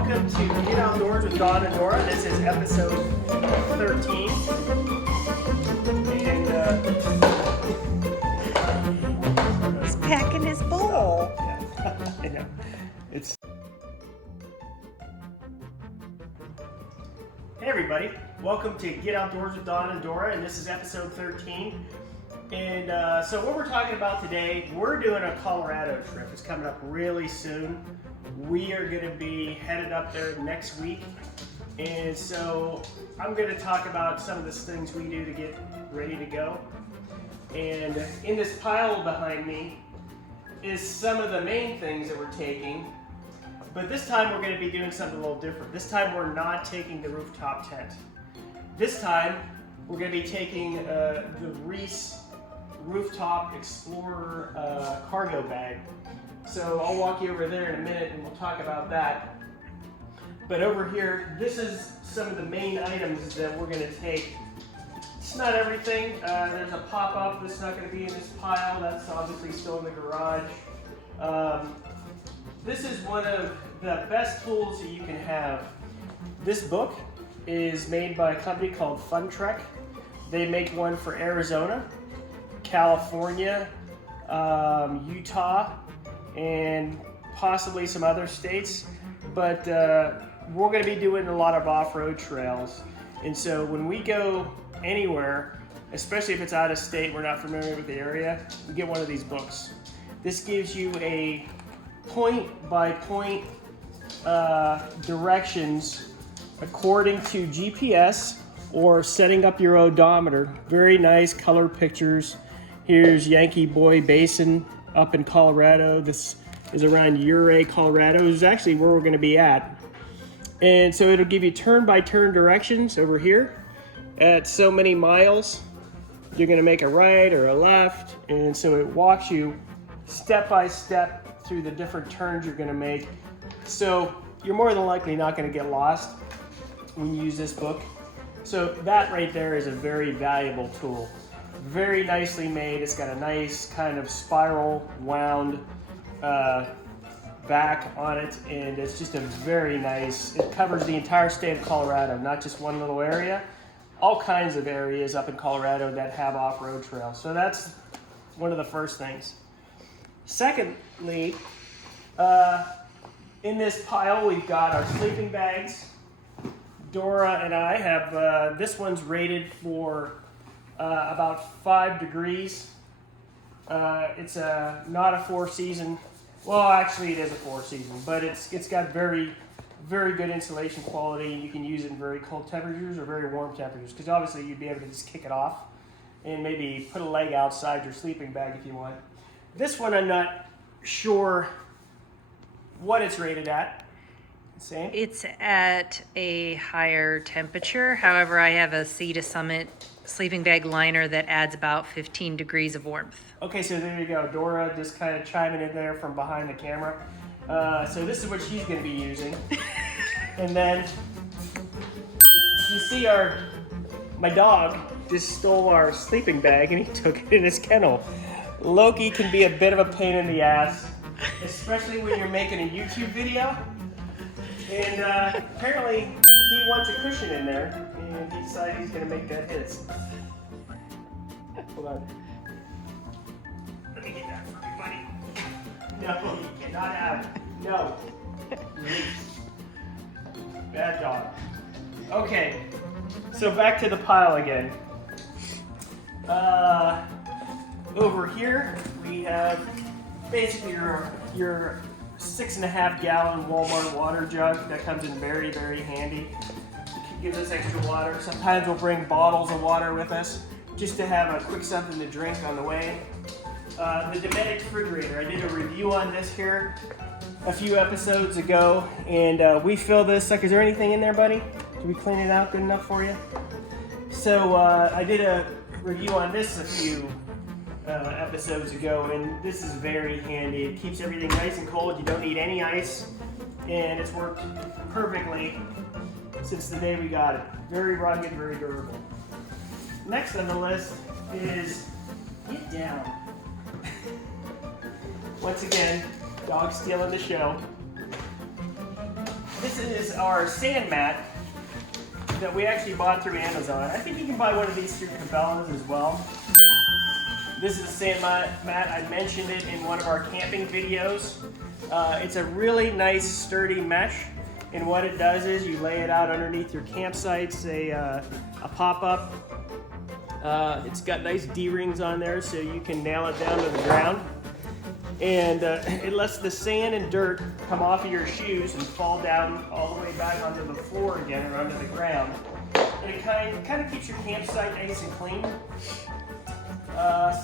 welcome to Get Outdoors with Don and Dora. This is episode 13. And he's packing his bowl. Yeah. I know. Hey everybody, welcome to Get Outdoors with Don and Dora, and this is episode 13. And so what we're talking about today, we're doing a Colorado trip. It's coming up really soon. We are going to be headed up there next week. And so I'm going to talk about some of the things we do to get ready to go. And in this pile behind me is some of the main things that we're taking. But this time we're going to be doing something a little different. This time we're not taking the rooftop tent. This time we're going to be taking the Reese Rooftop Explorer cargo bag. So I'll walk you over there in a minute and we'll talk about that. But over here, this is some of the main items that we're going to take. It's not everything. There's a pop-up that's not going to be in this pile. That's obviously still in the garage. This is one of the best tools that you can have. This book is made by a company called Fun Trek. They make one for Arizona, California, Utah, and possibly some other states. But we're going to be doing a lot of off-road trails. And so when we go anywhere, especially if it's out of state, we're not familiar with the area, we get one of these books. This gives you a point-by-point directions according to GPS or setting up your odometer. Very nice color pictures. Here's Yankee Boy Basin up in Colorado. This is around Ouray, Colorado. This is actually where we're going to be at. And so it'll give you turn-by-turn directions over here. At so many miles, you're going to make a right or a left. And so it walks you step-by-step through the different turns you're going to make. So you're more than likely not going to get lost when you use this book. So that right there is a very valuable tool. Very nicely made. It's got a nice kind of spiral wound back on it, and it's just a very nice, it covers the entire state of Colorado, not just one little area. All kinds of areas up in Colorado that have off-road trails. So that's one of the first things. Secondly, in this pile we've got our sleeping bags. Dora and I have, this one's rated for about 5 degrees. It's not a 4-season. Well, actually it is a 4-season, but it's got very, very good insulation quality. You can use it in very cold temperatures or very warm temperatures, because obviously you'd be able to just kick it off and maybe put a leg outside your sleeping bag if you want. This one I'm not sure what it's rated at. Same? It's at a higher temperature. However, I have a Sea to Summit sleeping bag liner that adds about 15 degrees of warmth. Okay, so there you go. Dora just kind of chiming in there from behind the camera. So this is what she's going to be using. And then you see my dog just stole our sleeping bag and he took it in his kennel. Loki can be a bit of a pain in the ass, especially when you're making a YouTube video. And apparently he wants a cushion in there, and he decided he's going to make that his. Hold on. Let me get that for you, buddy. No, you cannot have it. No. Release. Bad dog. Okay, so back to the pile again. Over here we have basically your 6.5 gallon Walmart water jug that comes in very, very handy. It gives us extra water. Sometimes we'll bring bottles of water with us just to have a quick something to drink on the way. The Dometic refrigerator. I did a review on this here a few episodes ago, and we fill this. Like, is there anything in there, buddy? Did we clean it out good enough for you? So I did a review on this a few episodes ago, and this is very handy. It keeps everything nice and cold. You don't need any ice, and it's worked perfectly since the day we got it. Very rugged, very durable. Next on the list is get down. Once again, dog stealing the show. This is our sand mat that we actually bought through Amazon. I think you can buy one of these through Cabela's as well. This is a sand mat. I mentioned it in one of our camping videos. It's a really nice sturdy mesh, and what it does is you lay it out underneath your campsite, say a pop-up. It's got nice D-rings on there so you can nail it down to the ground. And it lets the sand and dirt come off of your shoes and fall down all the way back onto the floor again or onto the ground. And it kind of keeps your campsite nice and clean.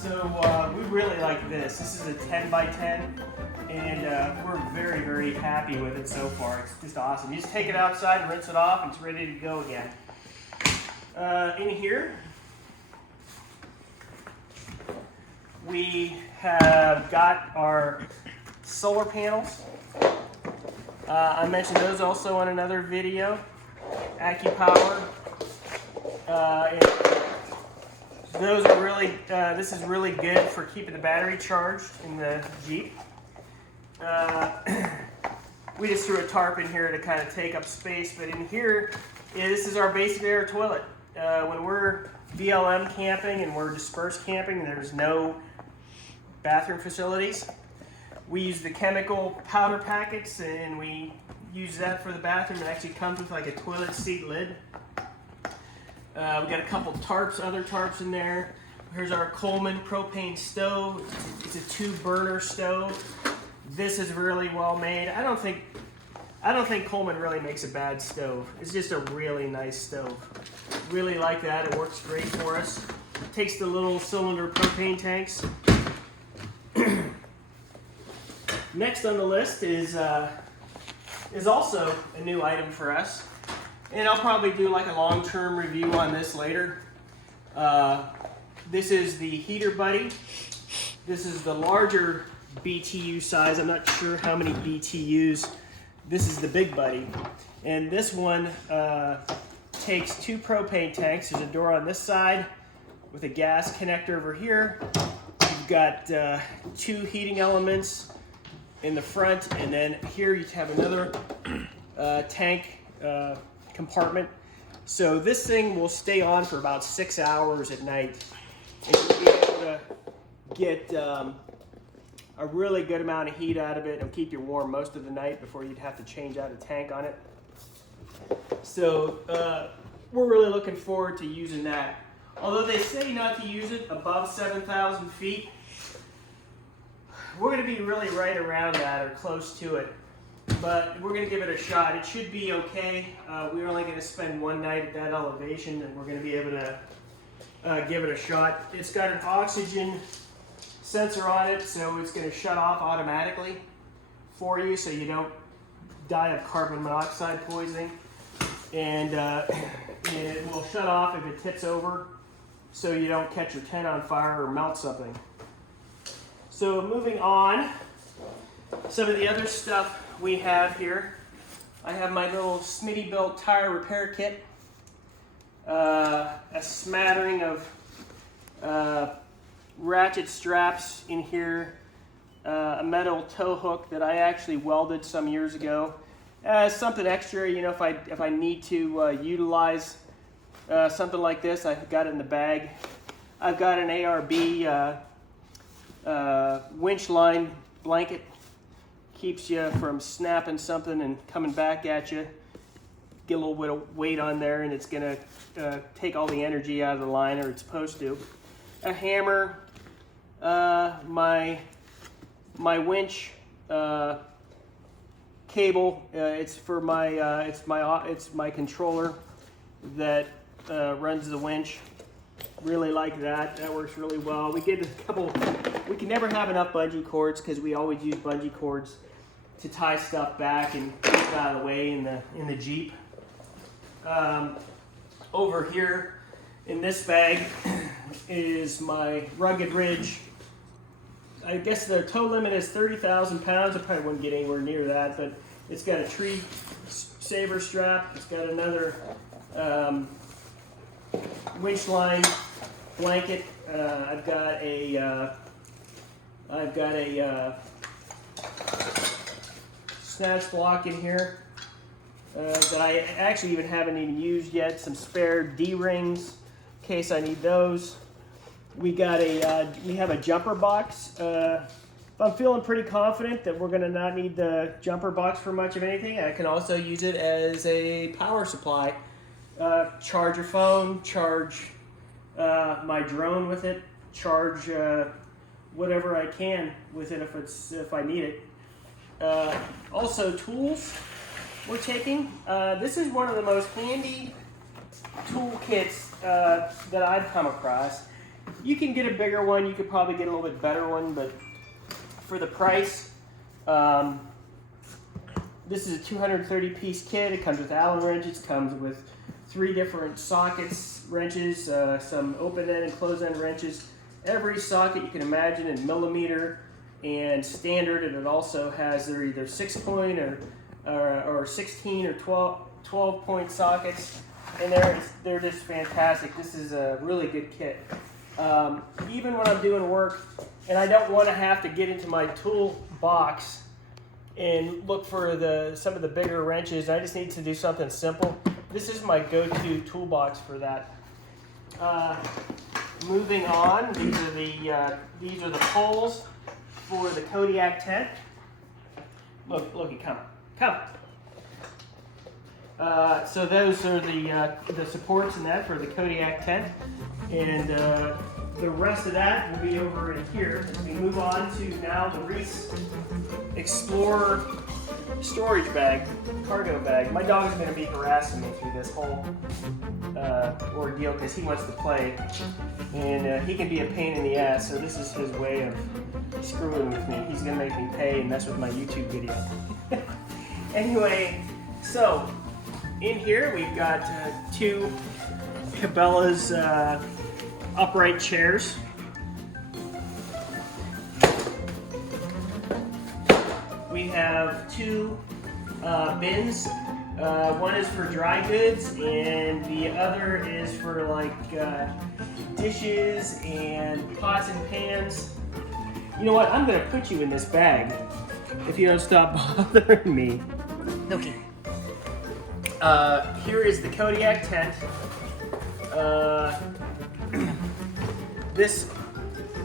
So we really like this. This is a 10 by 10, and we're very, very happy with it so far. It's just awesome. You just take it outside and rinse it off, and it's ready to go again. In here, we have got our solar panels. I mentioned those also on another video. AccuPower. And those are really, this is really good for keeping the battery charged in the Jeep. We just threw a tarp in here to kind of take up space, but in here, this is our basic air toilet. When we're BLM camping and we're dispersed camping, there's no bathroom facilities. We use the chemical powder packets, and we use that for the bathroom. It actually comes with like a toilet seat lid. We got a couple tarps, other tarps in there. Here's our Coleman propane stove. It's a 2-burner stove. This is really well made. I don't think Coleman really makes a bad stove. It's just a really nice stove. Really like that. It works great for us. It takes the little cylinder propane tanks. Next on the list is also a new item for us. And I'll probably do like a long-term review on this later. This is the Heater Buddy. This is the larger BTU size. I'm not sure how many BTUs. This is the Big Buddy. And this one takes 2 propane tanks. There's a door on this side with a gas connector over here. You've got 2 heating elements in the front, and then here you have another tank compartment. So this thing will stay on for about 6 hours at night, and you'll be able to get a really good amount of heat out of it and keep you warm most of the night before you'd have to change out a tank on it. So we're really looking forward to using that. Although they say not to use it above 7,000 feet, we're going to be really right around that or close to it. But we're going to give it a shot. It should be okay. We're only going to spend one night at that elevation, and we're going to be able to give it a shot. It's got an oxygen sensor on it, so it's going to shut off automatically for you so you don't die of carbon monoxide poisoning. And it will shut off if it tips over so you don't catch your tent on fire or melt something. So moving on, some of the other stuff we have here. I have my little Smittybilt tire repair kit, a smattering of ratchet straps in here, a metal tow hook that I actually welded some years ago. Something extra, you know, if I need to utilize something like this, I've got it in the bag. I've got an ARB winch line blanket. Keeps you from snapping something and coming back at you. Get a little bit of weight on there, and it's gonna take all the energy out of the line, or it's supposed to. A hammer, my winch cable. It's for my it's my controller that runs the winch. Really like that. That works really well. We get a couple. We can never have enough bungee cords because we always use bungee cords to tie stuff back and keep it out of the way in the Jeep. Over here in this bag is my Rugged Ridge. I guess the tow limit is 30,000 pounds. I probably wouldn't get anywhere near that, but it's got a tree saver strap. It's got another winch line blanket. I've got a snatch block in here. that I actually even haven't even used yet. Some spare D-rings in case I need those. We got we have a jumper box. I'm feeling pretty confident that we're gonna not need the jumper box for much of anything. I can also use it as a power supply. Charge your phone, charge my drone with it, charge whatever I can with it if I need it. Also tools we're taking. This is one of the most handy toolkits that I've come across. You can get a bigger one, you could probably get a little bit better one, but for the price, this is a 230 piece kit. It comes with Allen wrenches, comes with 3 different sockets, wrenches, some open end and close end wrenches. Every socket you can imagine in millimeter and standard, and it also has their either 6-point or 16 or 12 point sockets, and they're just fantastic. This is a really good kit. Even when I'm doing work and I don't want to have to get into my tool box and look for some of the bigger wrenches, I just need to do something simple. This is my go-to toolbox for that. Moving on, these are the poles for the Kodiak tent. Loki, come. So those are the supports in that for the Kodiak tent, and the rest of that will be over in here as we move on to now the Reese Explorer storage bag, cargo bag. My dog's going to be harassing me through this whole ordeal because he wants to play, and he can be a pain in the ass, so this is his way of screwing with me. He's going to make me pay and mess with my YouTube video. Anyway, so in here we've got 2 Cabela's upright chairs. We have 2 bins. One is for dry goods and the other is for like dishes and pots and pans. You know what? I'm going to put you in this bag if you don't stop bothering me. Loki. Here is the Kodiak tent.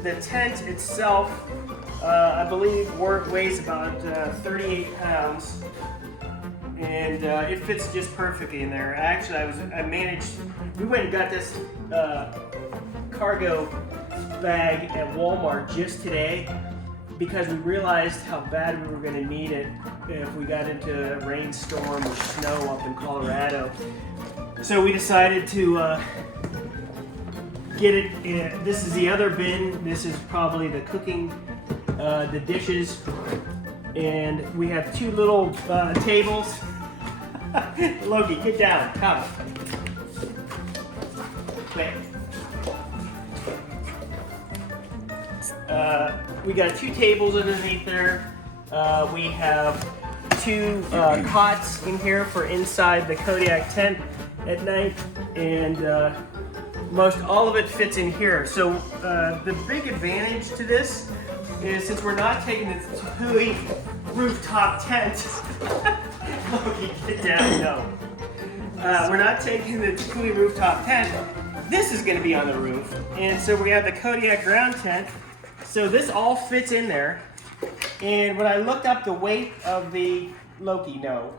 The tent itself, I believe, weighs about 38 pounds, and it fits just perfectly in there. Actually, we went and got this cargo bag at Walmart just today because we realized how bad we were going to need it if we got into a rainstorm or snow up in Colorado. So we decided to get it in. This is the other bin. This is probably the cooking, the dishes, and we have 2 little tables. Loki, get down, come. Quick. We got 2 tables underneath there. We have 2 cots in here for inside the Kodiak tent at night, and most all of it fits in here. So the big advantage to this is since we're not taking the Tepui rooftop tent, Loki, get down, no. We're not taking the Tepui rooftop tent. This is going to be on the roof, and so we have the Kodiak ground tent. So this all fits in there. And when I looked up the weight of the Loki, no.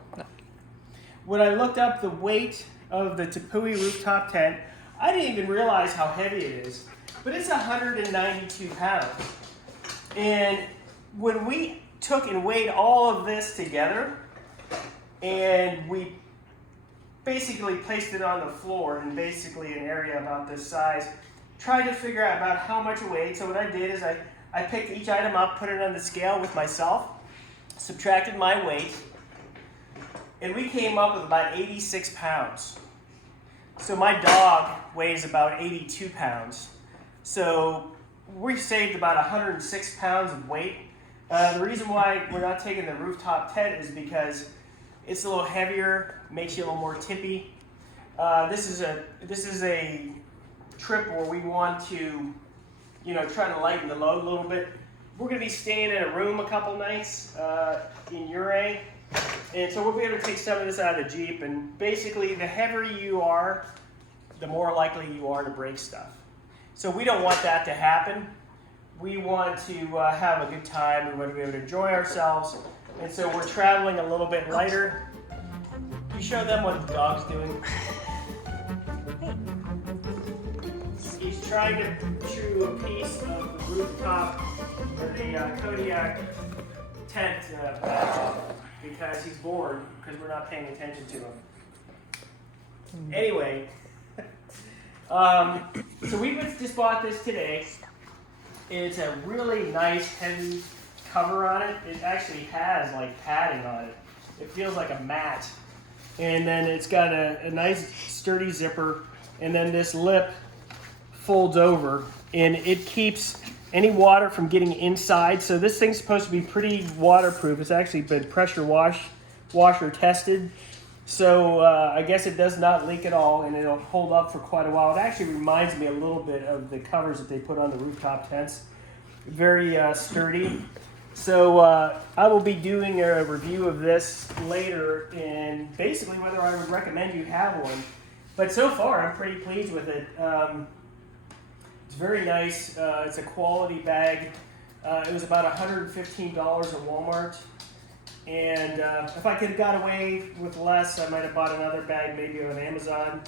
When I looked up the weight of the Tepui rooftop tent, I didn't even realize how heavy it is, but it's 192 pounds. And when we took and weighed all of this together, and we basically placed it on the floor in basically an area about this size, tried to figure out about how much it weighed. So what I did is I picked each item up, put it on the scale with myself, subtracted my weight, and we came up with about 86 pounds. So my dog weighs about 82 pounds. So we saved about 106 pounds of weight. The reason why we're not taking the rooftop tent is because it's a little heavier, makes you a little more tippy. This is a trip where we want to, try to lighten the load a little bit. We're going to be staying in a room a couple nights in Ouray, And so we'll be able to take some of this out of the Jeep, and basically the heavier you are, the more likely you are to break stuff. So we don't want that to happen. We want to have a good time. We want to be able to enjoy ourselves. And so we're traveling a little bit lighter. You show them what the dog's doing. He's trying to chew a piece of the rooftop or the Kodiak tent back because he's bored because we're not paying attention to him. Anyway, so we just bought this today. It's a really nice heavy cover on it. It actually has like padding on it. It feels like a mat. And then it's got a nice sturdy zipper, and then this lip folds over and it keeps any water from getting inside. So this thing's supposed to be pretty waterproof. It's actually been pressure washer tested. So I guess it does not leak at all, and it'll hold up for quite a while. It actually reminds me a little bit of the covers that they put on the rooftop tents. Very sturdy. So I will be doing a review of this later, and basically whether I would recommend you have one. But so far, I'm pretty pleased with it. It's very nice. It's a quality bag. It was about $115 at Walmart. And if I could have got away with less, I might have bought another bag maybe on Amazon.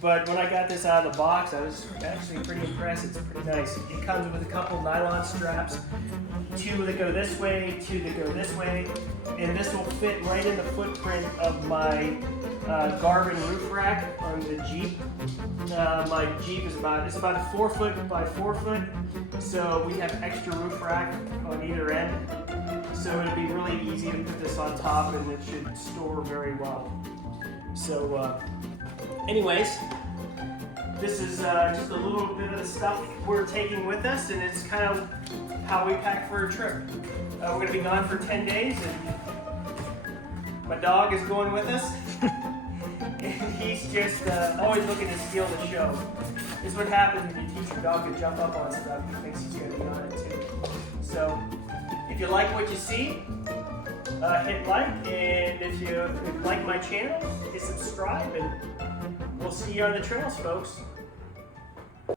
But when I got this out of the box, I was actually pretty impressed. It's pretty nice. It comes with a couple nylon straps, 2 that go this way, 2 that go this way. And this will fit right in the footprint of my Garmin roof rack on the Jeep. My Jeep is about 4 foot by 4 foot. So we have extra roof rack on either end. So it'd be really easy to put this on top, and it should store very well. So anyways, this is just a little bit of the stuff we're taking with us, and it's kind of how we pack for a trip. We're going to be gone for 10 days, and my dog is going with us. And he's just always looking to steal the show. This is what happens when you teach your dog to jump up on stuff. He thinks he's going to be on it too. So if you like what you see, hit like, and if you like my channel, hit subscribe, and we'll see you on the trails, folks.